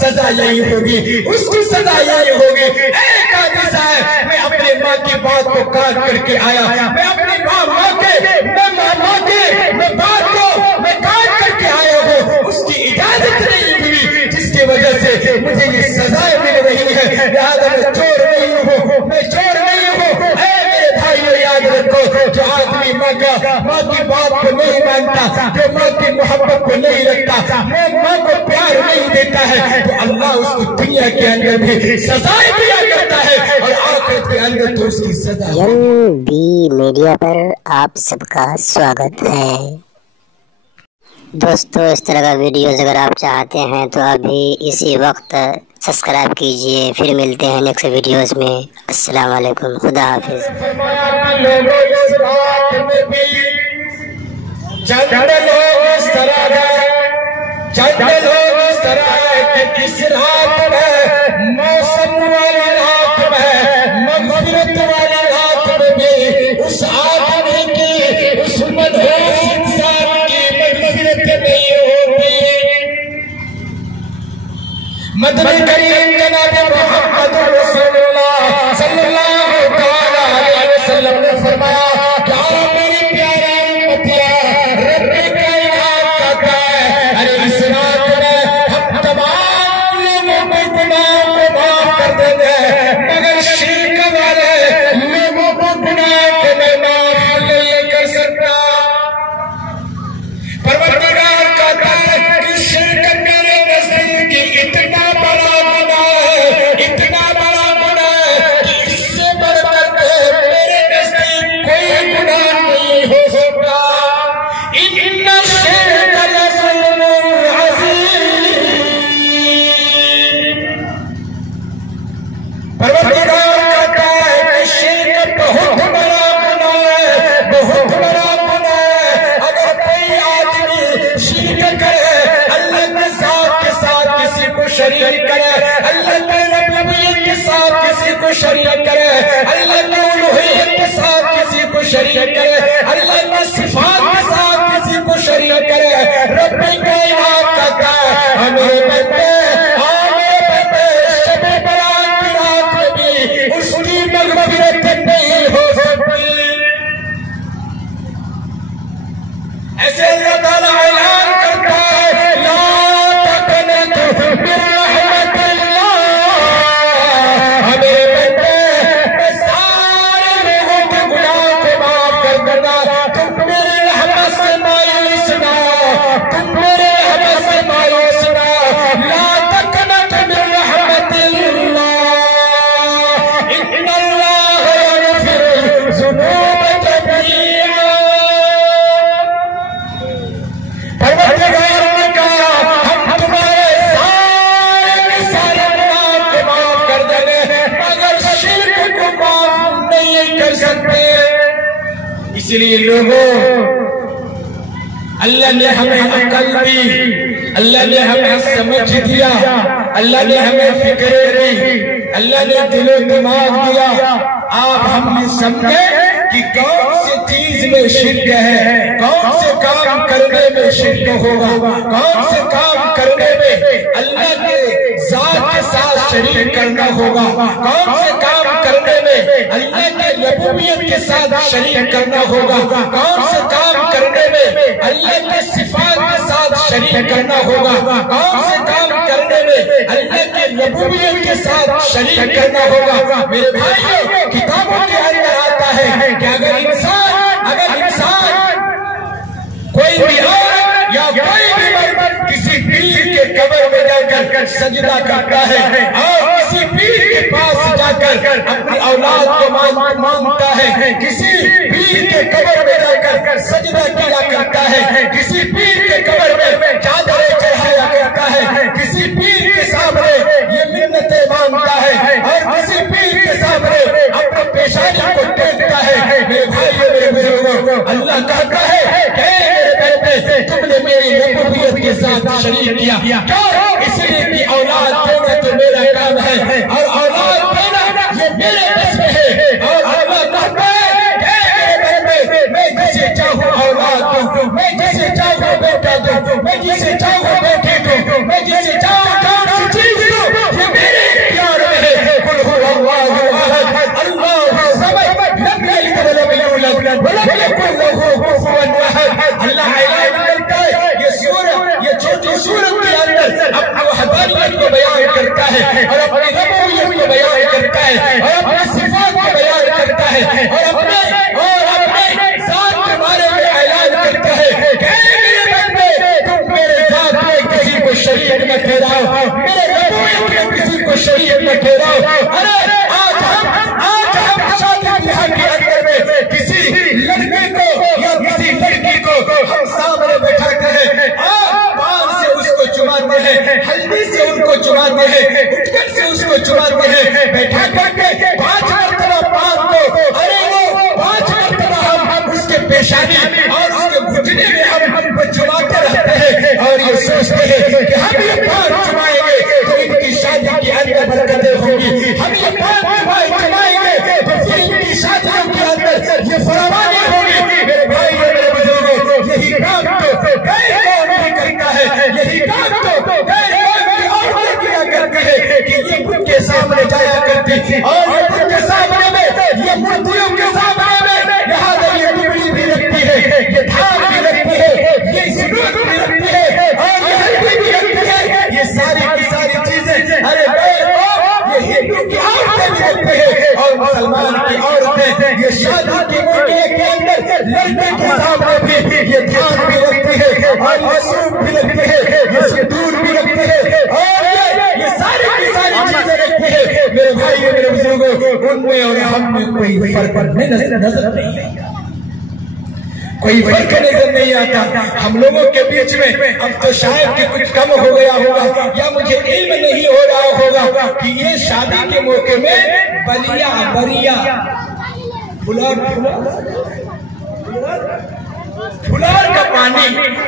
سزا یہی ہوگی، اس کی سزا یہی ہوگی۔ ایک آدمی صاحب میں اپنے ماں کی بات کو کاٹ کر کے آیا، میں اپنی ماں کے بات کو میں کاٹ کر کے آیا ہوں، اس کی اجازت نہیں ہوئی، جس کی وجہ سے مجھے یہ سزائیں مل رہی ہے۔ لہذا میں چور نہیں ہوں، میں چور نہیں ہوں۔ اے میرے بھائیو یاد رکھو، جو آدمی ماں کی بات کو نہیں مانتا، جو ماں کی محبت کو نہیں رکھتا، ماں کو پیار نہیں دیتا ہے، تو اللہ اس کو دنیا کے اندر بھی سزائیں دیا کرتا ہے اور آخرت کے اندر تو اس کی سزا۔ MB میڈیا پر آپ سب کا سواگت ہے۔ دوستو اس طرح کا ویڈیوز اگر آپ چاہتے ہیں تو ابھی اسی وقت سبسکرائب کیجئے، پھر ملتے ہیں نیکسٹ ویڈیوز میں۔ السلام علیکم، خدا حافظ۔ چند لوگ اس طرح کہ کس رات میں، موسم والی رات میں، مغفرت والی رات میں بھی اس آدمی کی، اس مدہوش انسان کی مغفرت نہیں ہوتی۔ مدنی کریم جناب محمد رسول اللہ صلی اللہ علیہ وسلم نے فرمایا کہ میری پیارا امتیا، رب کائنات کہتا ہے ارے اس رات میں ہم تمام لوگوں کے گناہ کو معاف کر دیں گے، مگر شرک والے لوگوں کو گناہ کو میں معاف نہیں کر سکتا۔ پروردگار کہتا ہے کہ شرک میرے نزدیک اتنا بڑا گناہ ہے، اتنا بڑا گناہ ہے کہ اس سے بڑھ کر میرے نزدیک کوئی گناہ نہیں ہو سکتا۔ ان الشرک لظلم عظیم۔ پروردگار کہتا ہے کہ شرک بہت بڑا گناہ ہے، بہت بڑا گناہ ہے۔ اگر کوئی آدمی شرک کرے، اللہ کے ساتھ کسی کو شریک کرے، اللہ کے ربوبیت کے ساتھ کسی کو شریک کرے، اللہ کے الوہیت کے ساتھ کسی کو شریک کرے، اللہ کے صفات کے ساتھ کسی کو شریک کرے، رب کائنات کہتا ہے ہمیں بندے شب برات کی رات میں بھی اس کی مغفرت نہیں ہو سکتی۔ ایسے اللہ تعالیٰ اعلان کرتا ہے لا تقنطوا من رحمت اللہ۔ ہمیں بندے میں سارے لوگوں کے گناہ کو معاف کر دینا، تم میرے رحمت سے مایوس نہ ہو، تم میرے رحمت سے مایوس نہ ہو۔ لا تقنطوا من رحمت اللہ، ان اللہ یغفر الذنوب جميعا۔ پروردگار نے کہا ہم تمہارے سارے گناہ کو معاف کر دیں گے، مگر شرک کو معاف نہیں کر سکتے۔ اسی لیے لوگوں، اللہ نے ہمیں عقل دی، اللہ نے ہمیں سمجھ دیا، اللہ نے ہمیں فکر دی، اللہ نے دل و دماغ دیا۔ آپ ہم نے سمجھے کہ کون سی چیز میں شرک ہے، کون سے کام کرنے میں شرک ہوگا، کون سے کام کرنے میں اللہ کے ذات کے ساتھ شریک کرنا ہوگا، کون سے کام کرنے میں اللہ کے ربوبیت کے ساتھ شریک کرنا ہوگا، کون سے کام کرنے میں اللہ کے صفات کے ساتھ شریک کرنا ہوگا، کون سے کام کرنے میں اللہ کے ربوبیت کے ساتھ شریک کرنا ہوگا۔ میرے بھائیو، کتابوں کے اندر آتا ہے کہ اگر انسان کوئی بھی عورت یا کوئی بھی مرد کسی پیر کے قبر میں جا کر سجدہ کرتا ہے اور کسی پیر کے پاس جا کر اپنی اولاد کو مانگتا ہے، کسی پیر کے قبر میں جا کر سجدہ کیا کرتا ہے، کسی پیر کے قبر میں چادریں چڑھایا کرتا ہے، کسی پیر کے سامنے یہ منتیں مانگتا ہے اور کسی پیر کے سامنے اپنے پیشانی کو ٹیکتا ہے۔ میرے بھائیو، میرے بزرگوں، اللہ کہتا ہے کہ میرے بیٹے تم نے میری ربوبیت کے ساتھ شریک کیا، کیوں؟ اس لیے کہ اولاد دینا تو میرا کام ہے اور اولاد دینا یہ میرے بس میں ہے۔ اور اللہ کہتا ہے کہ میرے بیٹے میں جسے چاہوں اولاد دوں، میں جسے چاہوں بیٹا دوں، میں جسے چاہوں بیٹی دوں، میں جسے چاہوں کون سی چیز मेरे रबूयत में किसी को शरीयत में ठहराओ। अरे आज हम शादी ब्याह के अंदर में किसी लड़के को या किसी लड़की को हम सामने बैठाते हैं, बाल से उसको चुमाते हैं, हल्दी से उनको चुमाते हैं, उठकर से उसको चुमाते हैं, बैठा करके 5 मरतबा पाक को, अरे वो 5 मरतबा हम उसके पेशानी और उसके घुटने में हम चुमाते रहते हैं और ये सोचते हैं कि हम ये पाक चुमाएंगे तो इनकी शादी के अंदर बरकतें होंगी, हम ये पाक चुमाएंगे तो फिर इनकी शादियों के अंदर ये फरावानी होगी। मेरे भाई मेरे बुजुर्गों, यही काम तो कई कौम नहीं करता है, यही काम तो कई कौम की औरतें किया करती है कि ये बुत के सामने जाया करती और ये बुत के सामने में, ये मूर्तियों के सामने में यहाँ ये टुकड़ी भी रखती है, ये धार भी रखती है, ये सिंदूर भी रखती है और ये हल्दी भी रखती है, ये सारी की सारी चीजें अरे ये हिंदू की औरतें भी रखती है और मुसलमान की औरतें ये शादी के मौके के अंदर लड़के के सामने भी ये धार भी रखती है और ये सूप भी रखती है, ये सिंदूर भी रखती है और ये सारी की सारी चीजें रखती है। मेरे भाई मेरे बुजुर्गों, उनमें और हम में कोई फर्क नजर नहीं आता, कोई फर्क नजर नहीं आता हम लोगों के बीच में। अब तो शायद कि कुछ कम हो गया होगा या मुझे इल्म नहीं हो रहा होगा कि ये शादी के मौके में बरिया फुलार का पानी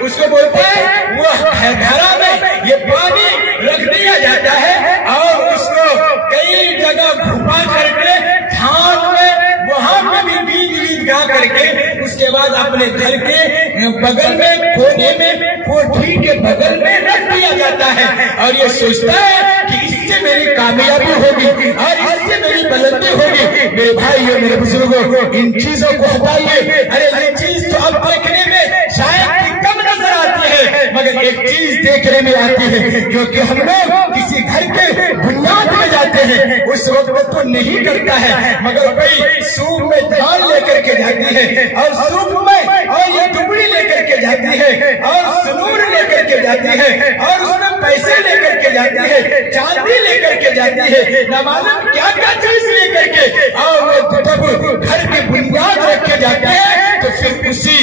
उसको बोलते हैं, वो घड़ा में ये पानी रख दिया जाता है और उसको कई जगह घुमा करके धान में वहां पे भी बीज गा करके उसके बाद अपने घर के बगल में कोने में कोठी के बगल में रख दिया जाता है और ये सोचता है कि इससे मेरी कामयाबी होगी और इससे मेरी बुलंदी होगी। मेरे भाई और मेरे बुजुर्गों, इन चीजों को हटाइए। अरे ये चीज तो अब देखने में शायद कम नजर आती है, मगर एक चीज देखने में आती है, क्योंकि हम लोग किसी घर के बुनियाद में जाते हैं उस वक्त तो नहीं करता है, मगर कोई सूप में दाल लेकर के जाती है और सूप में और ये टुकड़ी लेकर के जाती है और सिंदूर लेकर के जाती है और उसमें पैसे लेकर के जाती है, चांदी लेकर के जाती है, न मालूम क्या क्या चीज लेकर के और वो जब घर की बुनियाद रख के जाते हैं तो फिर उसी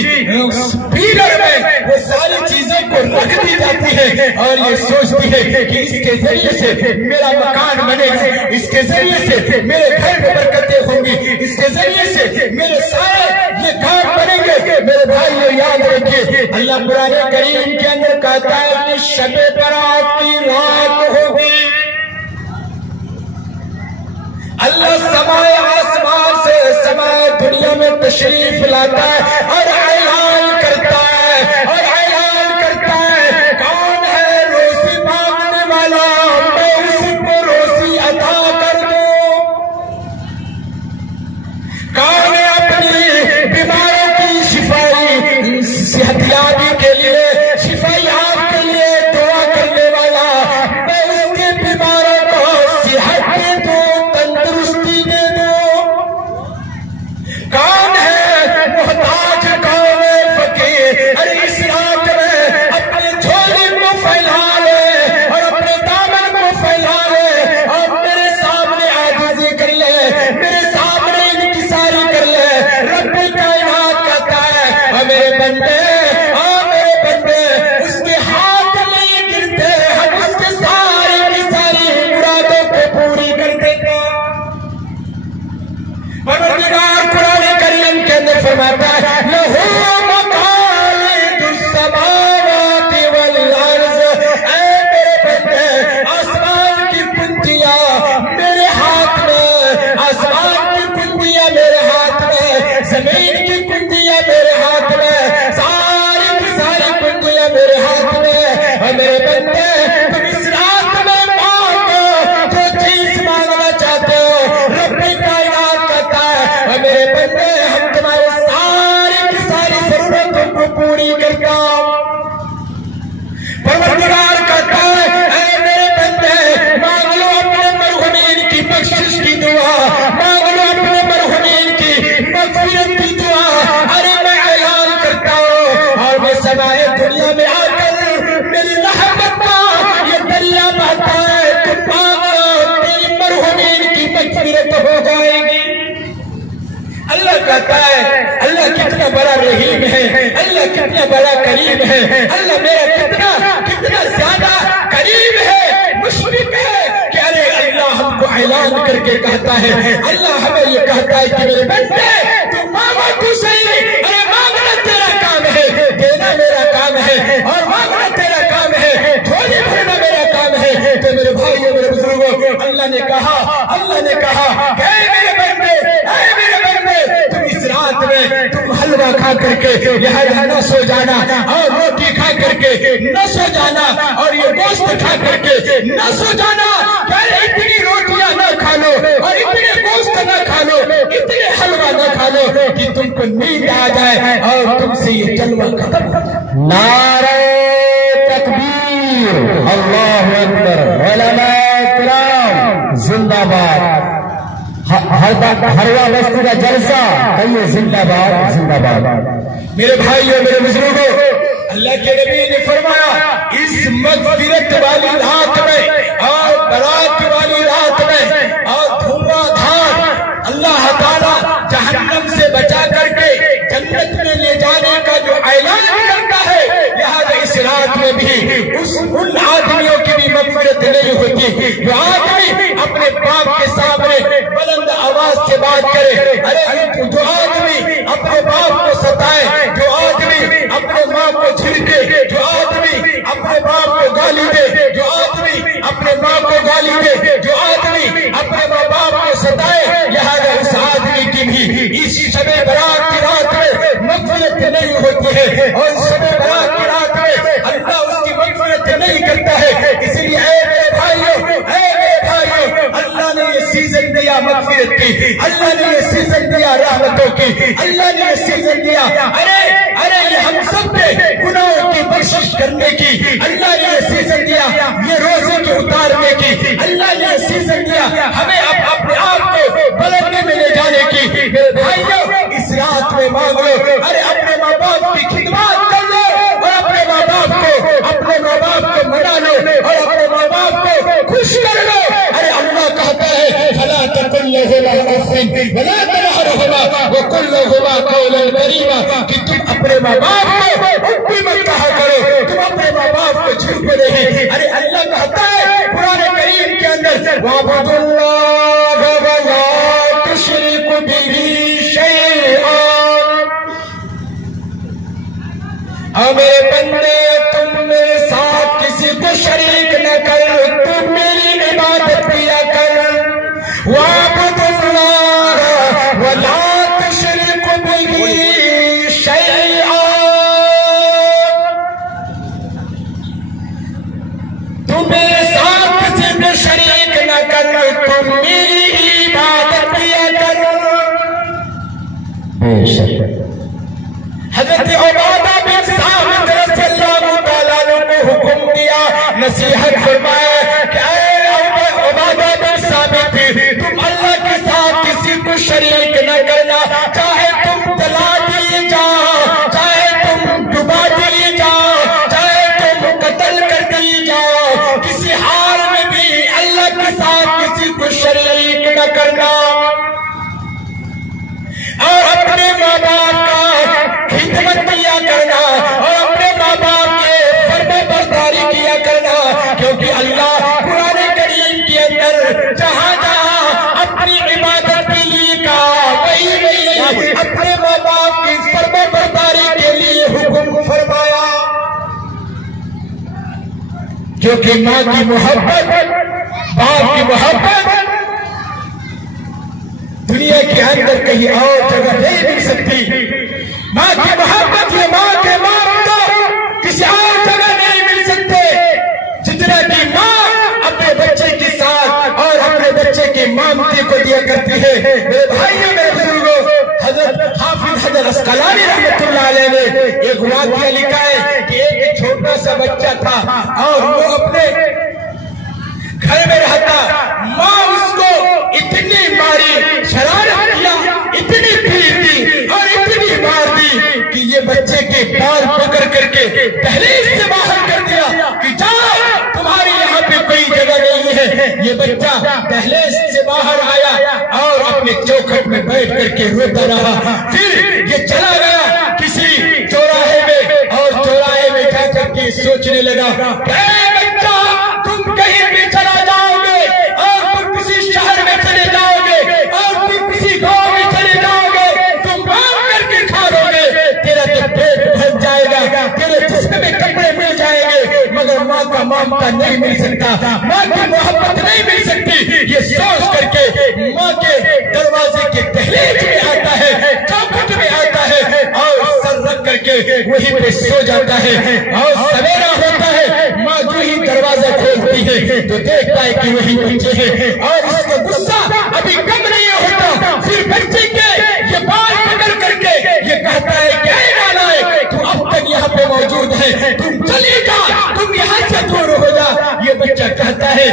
पीलर में वो सारी चीजों को रख दी जाती है और ये सोचती है कि इसके जरिए से मेरा मकान बनेगा, इसके जरिए से मेरे घर में बरकतें होंगी, इसके जरिए से मेरे सारे ये काम बनेंगे। मेरे भाई याद रखिए, अल्लाह कुरान करीम के अंदर कहता है कि शबे बारात की रात होगी, अल्लाह समाए आसमान से समाए दुनिया में तशरीफ लाता है और ऐलान करता है कौन है रोज़ी मांगने वाला, मैं उसको रोज़ी अता कर दूं। कौन है अपनी बीमारों की शिफाई सेहतियाबी के लिए, शिफायात के लिए दुआ करने वाला, मैं उसके बीमारों को सेहत दे दूं, तंदुरुस्ती दे दूं। कौन है मोहताज, कौन है फकीर, अरे इस रात में अपने झोले को फैला ले और अपने दामन को फैला ले और मेरे सामने आजिज़ी कर ले, मेरे सामने इंकिसारी कर ले। रब्बे कायनात कहता है मेरे बंदे उसके हाथ नहीं गिरते, हम उसके सारी की सारी मुरादों को पूरी कर देते। परवरदिगार कुरान करीम के अंदर फरमाता है लहू मकालिदुस समावाति वल अर्ज़, ऐ मेरे बंदे आसमान की कुंजियां मेरे हाथ में, आसमान की कुंजियां मेरे हाथ में, जमीन की कुंजियां मेरे हाथ में, सारी की सारी कुंजियां मेरे हाथ में। और मेरे बंदे तुम इस रात में मांगो जो चीज मांगना चाहते हो, रब्बे कायनात कहता है मेरे बंदे हम तुम्हारे साथ کہتا ہے اللہ کتنا بڑا رحیم ہے، اللہ کتنا بڑا کریم ہے، اللہ میرا کتنا زیادہ قریب ہے، مشفق ہے کہ ارے اللہ ہم کو اعلان کر کے کہتا ہے، اللہ ہمیں یہ کہتا ہے کہ میرے بندے تو مانگو تو صحیح، ارے مانگنا تیرا کام ہے، دینا میرا کام ہے، اور مانگنا تیرا کام ہے، جھولی بھرنا میرا کام ہے۔ تو میرے بھائیوں میرے بزرگوں، اللہ نے کہا کہ اے میرے بندے تم اس رات میں تم حلوہ کھا کر کے یہاں نہ سو جانا، اور روٹی کھا کر کے نہ سو جانا، اور یہ گوشت کھا کر کے نہ سو جانا، اتنی روٹیاں نہ کھا لو اور اتنے گوشت نہ کھا لو، اتنے حلوہ نہ کھا لو کہ تم کو نیند آ جائے اور تم سے یہ جلوہ ختم۔ نعرہ تکبیر، اللہ اکبر، علماء کرام زندہ باد، ہروا بستی کا جلسہ کہیے زندہ باد زندہ باد۔ میرے بھائیوں میرے بزرگوں، اللہ کے نبی نے فرمایا اس مغفرت والی رات میں اور برات والی رات میں اور دھواں دھار اللہ تعالیٰ جہنم سے بچا کر کے جنت میں لے جانے کا جو اعلان کرتا ہے، لہذا اس رات میں بھی ان آدمیوں کی بھی مغفرت نہیں ہوتی جو آدمی اپنے باپ کے سامنے بلند آواز سے بات کرے، ارے جو آدمی اپنے باپ کو ستائے، جو آدمی اپنے ماں کو جھڑکے، جو آدمی اپنے باپ کو گالی دے، جو آدمی اپنے ماں کو گالی دے، جو آدمی اپنے ماں باپ کو ستائے، لہذا اس آدمی کی بھی اس شب برات کی رات میں مغفرت نہیں ہوتی ہے، اور اس شب برات کی رات میں اللہ اس کی مغفرت نہیں کرتا ہے۔ اس لیے اے میرے بھائیوں اللہ نے یہ سیزن دیا مغفرت کی، اللہ نے یہ سیزن دیا رحمتوں کی، اللہ نے یہ سیزن دیا ارے یہ ہم سب پہ گناہوں کی بخشش کرنے کی، اللہ نے یہ سیزن دیا یہ روزے کے اتارنے کی، اللہ نے یہ سیزن دیا ہمیں اپنے آپ کو بلندی میں لے جانے کی۔ میرے بھائیوں اس رات میں مانگ لو، ارے اپنے ماں باپ کی خدمات کر لو، اور اپنے ماں باپ کو منا لو، اور اپنے ماں باپ کو خوش کر لو۔ ارے اللہ کہتا ہے فلا تقل لهما اف ولا تنهرهما وقل لهما قولا كريما، کہ تم اپنے ماں باپ کو اف مت کہا کرو، تم اپنے ماں باپ کو جھڑکو نہیں۔ ارے اللہ کہتا ہے قرآن کریم کے اندر وَاعْبُدُوا اللَّهَ وَلَا تُشْرِكُوا بِهِ شَيْئًا، اے میرے بندے تم میرے ساتھ کسی کو شریک نہ کر، تم میری عبادت کیا کر۔ وَاعْبُدُوا اللَّهَ وَلَا تُشْرِكُوا بِهِ شَيْئًا، تم میرے ساتھ کسی کو شریک نہ کر، تم میری عبادت کیا کر۔ بے شک حضرت عبادہ بن صامت رضی اللہ تعالیٰ عنہ کو حکم دیا، نصیحت فرمایا کہ اے عبادہ بن صامت تم اللہ کے ساتھ کسی کو شریک نہ کرنا، چاہے تم جلا دیے جاؤ، چاہے تم ڈبا دیے جاؤ، چاہے تم قتل کر دیے جاؤ، کسی حال میں بھی اللہ کے ساتھ کسی کو شریک نہ کرنا، اور اپنے ماں باپ کا خدمت کیا کرنا، اور اپنے ماں باپ کے فرما برداری کیا کرنا، کیونکہ اللہ قرآن کریم کے اندر جہاں جہاں اپنی عبادت کے لیے کہا، وہی اپنے ماں باپ کی فرما برداری کے لیے حکم فرمایا، کیونکہ ماں کی محبت باپ کی محبت دنیا کے اندر کہیں اور جگہ نہیں مل سکتی۔ ماں کی محبت یہ ماں کے باپ کو کسی اور جگہ نہیں مل سکتے، جتنا کہ ماں اپنے بچے کے ساتھ اور اپنے بچے کی مامتی کو دیا کرتی ہے۔ میرے بھائیوں میرے بزرگوں، حضرت حافظ حجر عسقلانی رحمت اللہ علیہ نے ایک واقعہ لکھا ہے کہ ایک چھوٹا سا بچہ تھا اور وہ اپنے گھر میں رہتا، ماں اس کو اتنی ماری، شرارت کیا، اتنی پیٹ دی اور اتنی مار دی کہ یہ بچے کے پار پکڑ کر کے دہلیز سے باہر کر دیا کہ جاؤ تمہاری یہاں پہ کوئی جگہ نہیں ہے۔ یہ بچہ دہلیز سے باہر آیا اور अपने चौखट में बैठ करके रोता रहा। फिर ये चला गया किसी चौराहे में और चौराहे में जा करके सोचने लगा, बच्चा तुम कहीं भी चला जाओगे और तुम किसी शहर में चले जाओगे और तुम किसी गांव में चले जाओगे, तुम मांग करके खा लोगे, तेरा तो पेट भर जाएगा, तेरे जिस्म में कपड़े मिल जाएंगे, मगर माँ का ममता नहीं मिल सकता, माँ की मोहब्बत नहीं मिल सकती। ये सोच करके माँ के दरवाजे के दहलीज में आता है, चौखट में आता है और सर रख करके वहीं पे सो जाता है। और सवेरा होता है, माँ जो ही दरवाजा खोलती है तो देखता है कि वही बच्चे हैं और इसका गुस्सा अभी कम नहीं होता। फिर बच्चे के ये बाल पकड़ करके ये कहता है क्या नालायक, तू अब तक यहाँ पे मौजूद है, तुम चले जा, तुम यहाँ से दूर हो जा। ये बच्चा कहता है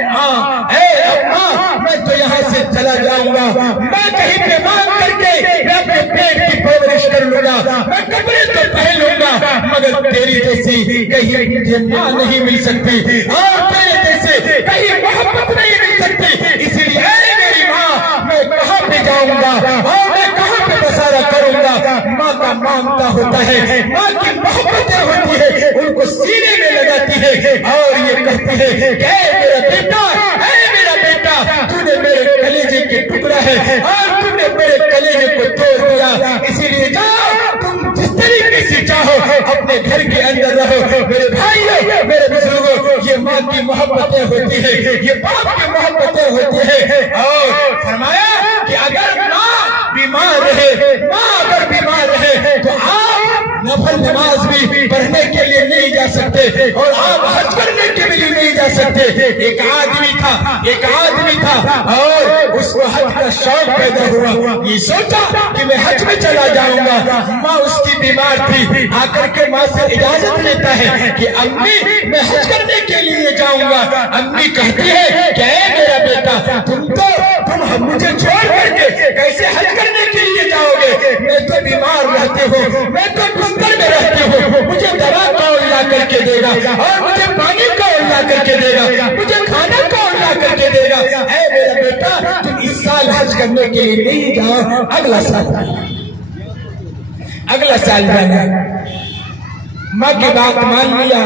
अम्मा मैं तो यहाँ से चला जाऊंगा, मैं कहीं पे मांग करके मैं अपने पेट की परवरिश कर लूंगा, मैं कपड़े तो पहन लूंगा, मगर तेरी जैसी कहीं मुझे माँ नहीं मिल सकती और तेरे जैसे कहीं मोहब्बत नहीं मिल सकती। इसीलिए मेरी माँ मैं कहाँ पे जाऊंगा और मैं कहाँ पे बसारा करूंगा। माँ का मांगता होता है, माँ की मोहब्बतें होती है, उनको सीने में लगाती है और ये कहती है मेरा बेटा, मेरा बेटा, तूने मेरे कलेजे के टुकड़ा है और तुमने मेरे कलेजे को तोड़ दिया, इसीलिए जाओ तुम जिस तरीके से चाहो अपने घर के अंदर रहो। मेरे भाइयों, मेरे बुजुर्गों, ये माँ की मोहब्बतें होती है, ये बाप की मोहब्बतें होती है। और फरमाया कि अगर माँ बीमार रहे, माँ अगर बीमार रहे तो आप नफल नमाज भी पढ़ने के लिए नहीं जा सकते और आप हज करने के लिए नहीं जा सकते। एक आदमी था और उसको हज का शौक पैदा हुआ, ये सोचा कि मैं हज में चला जाऊंगा। माँ उसकी बीमार थी, आकर के माँ से इजाजत लेता है कि अम्मी मैं हज करने के लिए जाऊंगा। अम्मी कहती है क्या मेरा बेटा, तुम मुझे छोड़ करके कैसे हज करने के लिए जाओगे, मैं तो बीमार रहती हूँ, मैं तो बिस्तर में रहती हूँ, मुझे दवा कौन ला करके देगा और मुझे पानी कौन ला करके देगा, मुझे खाना कौन ला करके देगा। ऐ मेरा बेटा तुम इस साल हज करने के लिए नहीं जाओ, अगला साल जाना। माँ की बात मान लिया।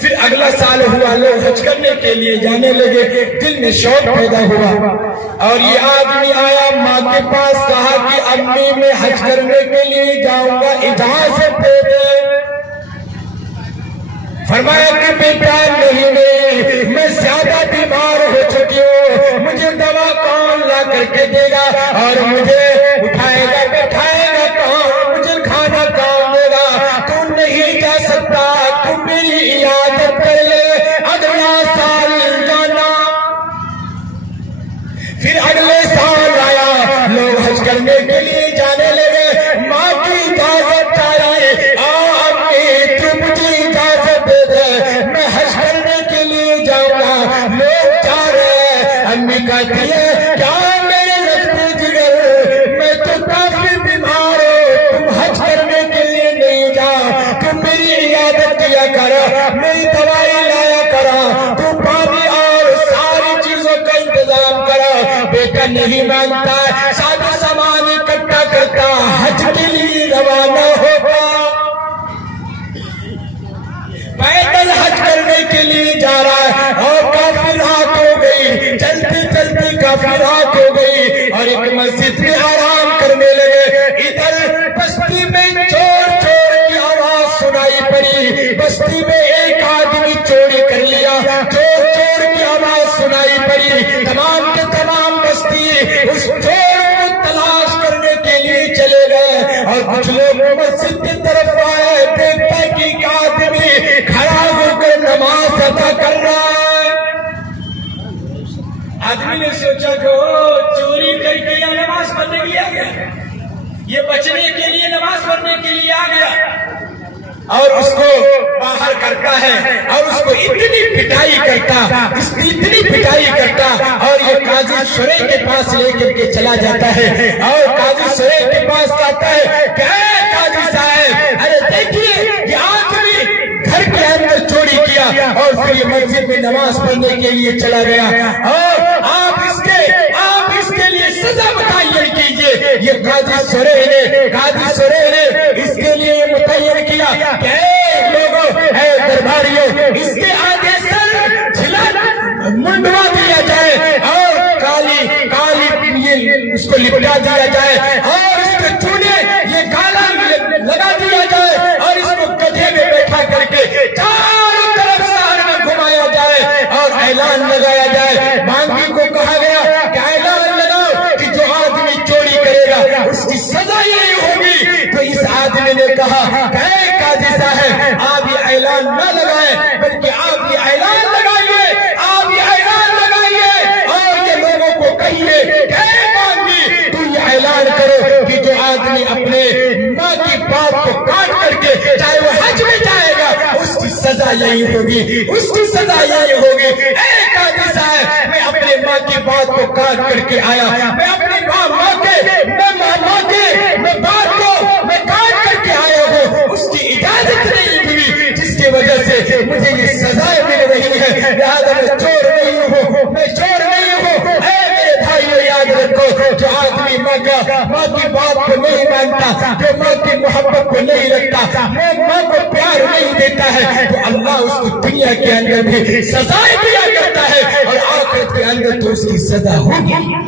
फिर अगला साल हुआ, लोग हज करने के लिए जाने लगे, दिल में शौक पैदा हुआ और ये आदमी आया माँ के पास, कहा कि अम्मी मैं हज करने के लिए जाऊंगा, इजाजत दे दे। फरमाया कि बेटा नहीं, मैं ज्यादा बीमार हो चुकी हूँ, मुझे दवा कौन ला करके देगा और मुझे उठाएगा बैठाएगा कौन, मुझे खाना कौन देगा। तू नहीं जा सकता, तू मेरी इजाजत कर ले, अगला साल जाना। फिर अगले साल आया, लोग हज करने के लिए जाने लगे, माँ की इजाजत चाहिए, तू मुझे इजाजत दे दे, मैं हज करने के लिए जाऊंगा। लोग जा रहे, अम्मी कहती है क्या मेरे रखते जिगर, मैं तो काफी बीमार हूँ, तुम हज करने के लिए नहीं जाओ, तुम मेरी इजाजत किया करो, मेरी दवाई लाया करो, तुम पानी और सारी चीजों का इंतजाम करो। बेटा नहीं मानता, सारा सामान इकट्ठा करता, हज के लिए रवाना होगा, पैदल हज करने के लिए जा रहा है और काफी रात हो गई, चलते चलते काफी रात हो गई और एक मस्जिद में आराम करने लगे। इधर बस्ती में चोर की आवाज सुनाई पड़ी, बस्ती में एक आदमी चोरी कर लिया, चोर की आवाज सुनाई पड़ी। तमाम के तमाम बस्ती उस चोर को तलाश करने के लिए चले गए और कुछ लोग मस्जिद की तरफ आए, देखता कि एक आदमी खड़ा होकर नमाज अदा कर रहा है। आदमी ने सोचा कि चोरी करके या नमाज पढ़ने के लिए आ गया, ये बचने के लिए नमाज पढ़ने के लिए आ गया और उसको बाहर करता है और उसको इतनी पिटाई करता और ये काजी सुरेश के पास लेकर के चला जाता है और काजी सुरेश के पास आता है, क्या काजी साहब, अरे देखिए ये आदमी घर के अंदर चोरी किया और फिर ये मस्जिद में नमाज पढ़ने के लिए चला गया और आप इसके लिए सजा मुतय्यन कीजिए। ये काजी सुरैह ने इसके लिए मुतय्यन किया कि लोगों, दरबारियों, इसके आगे सर झिला मुंडवा दिया जाए और काली ये उसको लिपटा दिया जाए और इसके चूने ये काला लगा दिया जाए और इसको गधे में बैठा करके चारों तरफ शहर में घुमाया जाए और ऐलान लगाया जाए। बांकी को कहा गया कि ऐलान लगाओ कि जो आदमी चोरी करेगा उसकी सजा यही होगी। तो इस आदमी ने कहा काजी साहब, आप ये ऐलान न लगाए बल्कि आप ये ऐलान लगाइए, आप ये ऐलान लगाइए और ये लोगों को कहिए कि तू ये ऐलान करो कि जो आदमी अपने माँ की बात को काट करके चाहे वो हज में जाएगा उसकी सजा यही होगी, उसकी सजा यही होगी। काजी साहब, मैं अपने माँ की बात को काट करके आया, मैं अपनी माँ के बात को मैं काट करके आया हूँ, उसकी इजाजत नहीं हुई जिसकी वजह से मुझे ये सजाएं मिल रही है। लिहाजा मैं चोर नहीं हूँ, मैं चोर नहीं हूँ। मेरे भाइयों, याद रखो, जो आदमी माँ की बात को नहीं मानता, जो माँ की मोहब्बत को नहीं रखता, माँ को प्यार नहीं देता है, तो अल्लाह उसको दुनिया के अंदर भी सजाएं दिया करता है और आखिरत के अंदर तो उसकी सजा होगी।